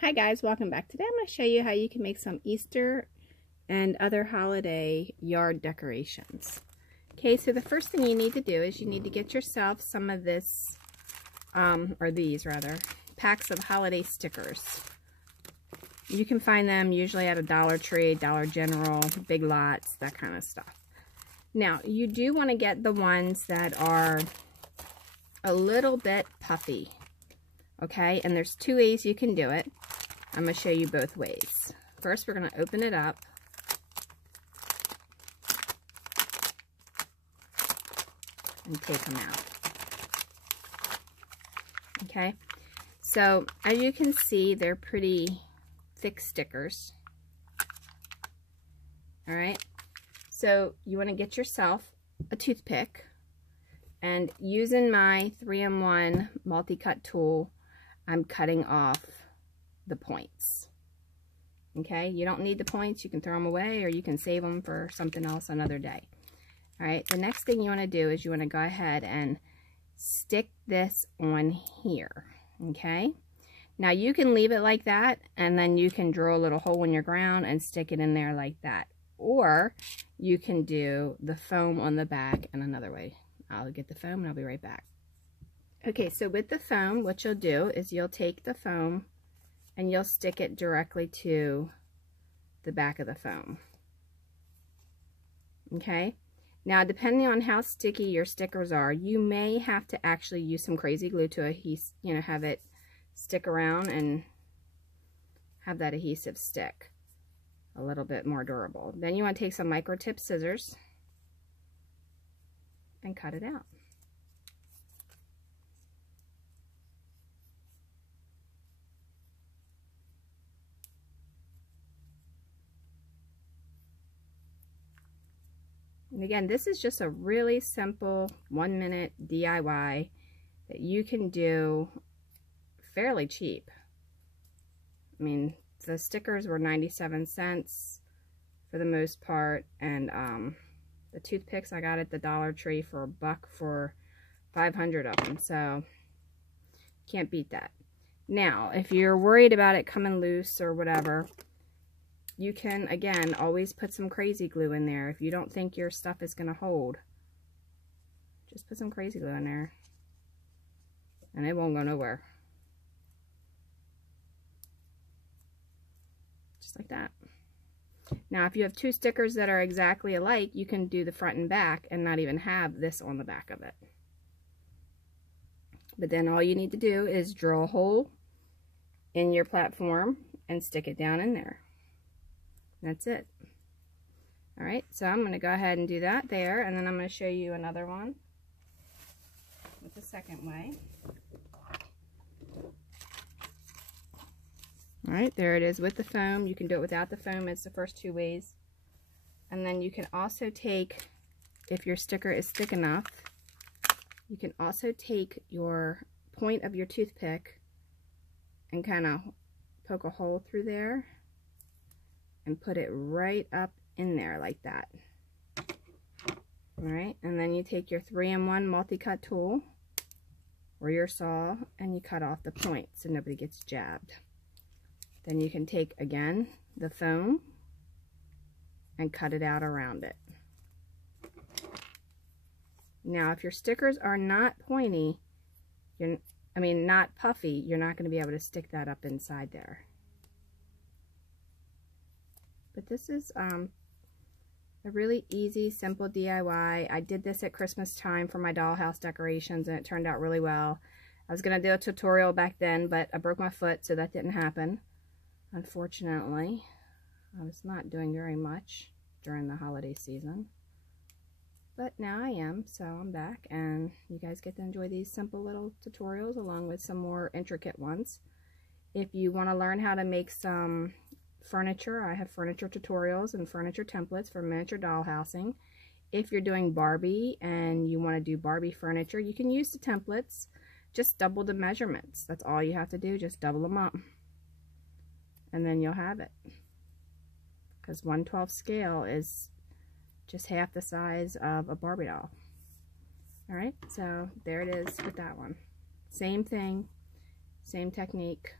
Hi guys, welcome back. Today I'm going to show you how you can make some Easter and other holiday yard decorations. Okay, so the first thing you need to do is you need to get yourself some of this, or these rather, packs of holiday stickers. You can find them usually at a Dollar Tree, Dollar General, Big Lots, that kind of stuff. Now, you do want to get the ones that are a little bit puffy. Okay, and there's two ways you can do it. I'm going to show you both ways. First, we're going to open it up. And take them out. Okay, so as you can see, they're pretty thick stickers. Alright, so you want to get yourself a toothpick, and using my 3-in-1 multi-cut tool, I'm cutting off the points. Okay, you don't need the points. You can throw them away or you can save them for something else another day. Alright, the next thing you want to do is you want to go ahead and stick this on here. Okay, now you can leave it like that and then you can drill a little hole in your ground and stick it in there like that. Or you can do the foam on the back in another way. I'll get the foam and I'll be right back. Okay, so with the foam, what you'll do is you'll take the foam and you'll stick it directly to the back of the foam. Okay, now depending on how sticky your stickers are, you may have to actually use some crazy glue to have it stick around and have that adhesive stick a little bit more durable. Then you want to take some micro tip scissors and cut it out. And again, this is just a really simple 1-minute DIY that you can do fairly cheap. I mean, the stickers were 97 cents for the most part, and the toothpicks I got at the Dollar Tree for $1 for 500 of them, so can't beat that. Now, if you're worried about it coming loose or whatever, you can, again, always put some crazy glue in there. If you don't think your stuff is going to hold, just put some crazy glue in there, and it won't go nowhere. Just like that. Now, if you have two stickers that are exactly alike, you can do the front and back and not even have this on the back of it. But then all you need to do is drill a hole in your platform and stick it down in there. That's it. Alright, so I'm going to go ahead and do that there, and then I'm going to show you another one with the second way. Alright, there it is with the foam. You can do it without the foam. It's the first two ways. And then you can also take, if your sticker is thick enough, you can also take your point of your toothpick and kind of poke a hole through there and put it right up in there like that. Alright, and then you take your 3-in-1 multi-cut tool or your saw and you cut off the point so nobody gets jabbed. Then you can take, again, the foam and cut it out around it. Now, if your stickers are not pointy, not puffy, you're not going to be able to stick that up inside there. But this is a really easy, simple DIY. I did this at Christmas time for my dollhouse decorations, and it turned out really well. I was going to do a tutorial back then, but I broke my foot, so that didn't happen. Unfortunately, I was not doing very much during the holiday season. But now I am, so I'm back, and you guys get to enjoy these simple little tutorials along with some more intricate ones. If you want to learn how to make some furniture, I have furniture tutorials and furniture templates for miniature dollhousing. If you're doing Barbie and you want to do Barbie furniture, you can use the templates. Just double the measurements. That's all you have to do, just double them up. And then you'll have it. Because 1/12 scale is just half the size of a Barbie doll. Alright, so there it is with that one. Same thing, same technique.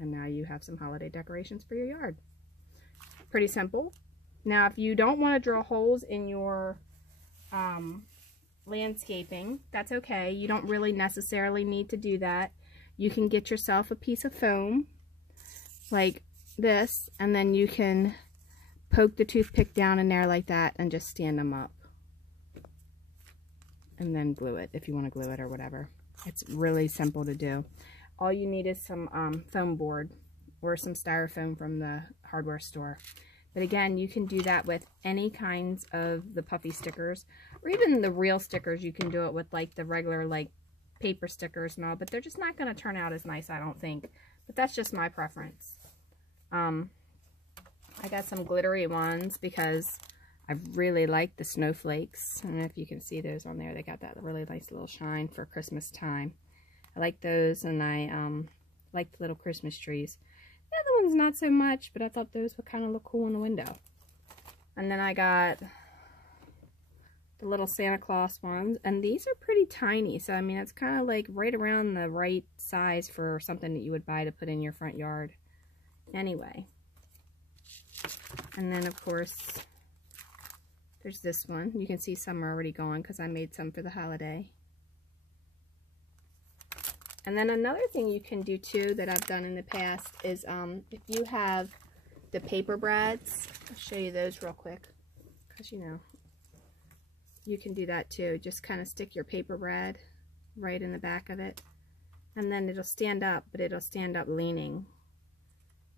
And now you have some holiday decorations for your yard. Pretty simple. Now, if you don't want to drill holes in your landscaping, that's okay. You don't really necessarily need to do that. You can get yourself a piece of foam like this, and then you can poke the toothpick down in there like that and just stand them up. And then glue it if you want to glue it or whatever. It's really simple to do. All you need is some foam board or some styrofoam from the hardware store. But again, you can do that with any kinds of the puffy stickers, or even the real stickers. You can do it with like the regular like paper stickers and all, but they're just not going to turn out as nice, I don't think. But that's just my preference. I got some glittery ones because I really like the snowflakes. I don't know if you can see those on there. They got that really nice little shine for Christmas time. I like those, and I like the little Christmas trees. The other ones not so much, but I thought those would kind of look cool in the window. And then I got the little Santa Claus ones, and these are pretty tiny, so I mean it's kind of like right around the right size for something that you would buy to put in your front yard anyway. And then of course there's this one. You can see some are already gone because I made some for the holiday. And then another thing you can do too that I've done in the past is if you have the paper brads, I'll show you those real quick because you know you can do that too. Just kind of stick your paper brad right in the back of it, and then it'll stand up, but it'll stand up leaning.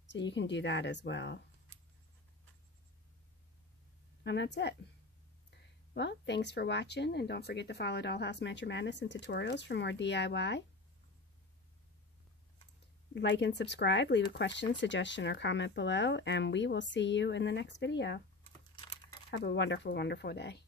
So you can do that as well. And that's it. Well, thanks for watching, and don't forget to follow Dollhouse Miniature Madness and tutorials for more DIY. Like and subscribe, leave a question, suggestion, or comment below, and we will see you in the next video. Have a wonderful, wonderful day.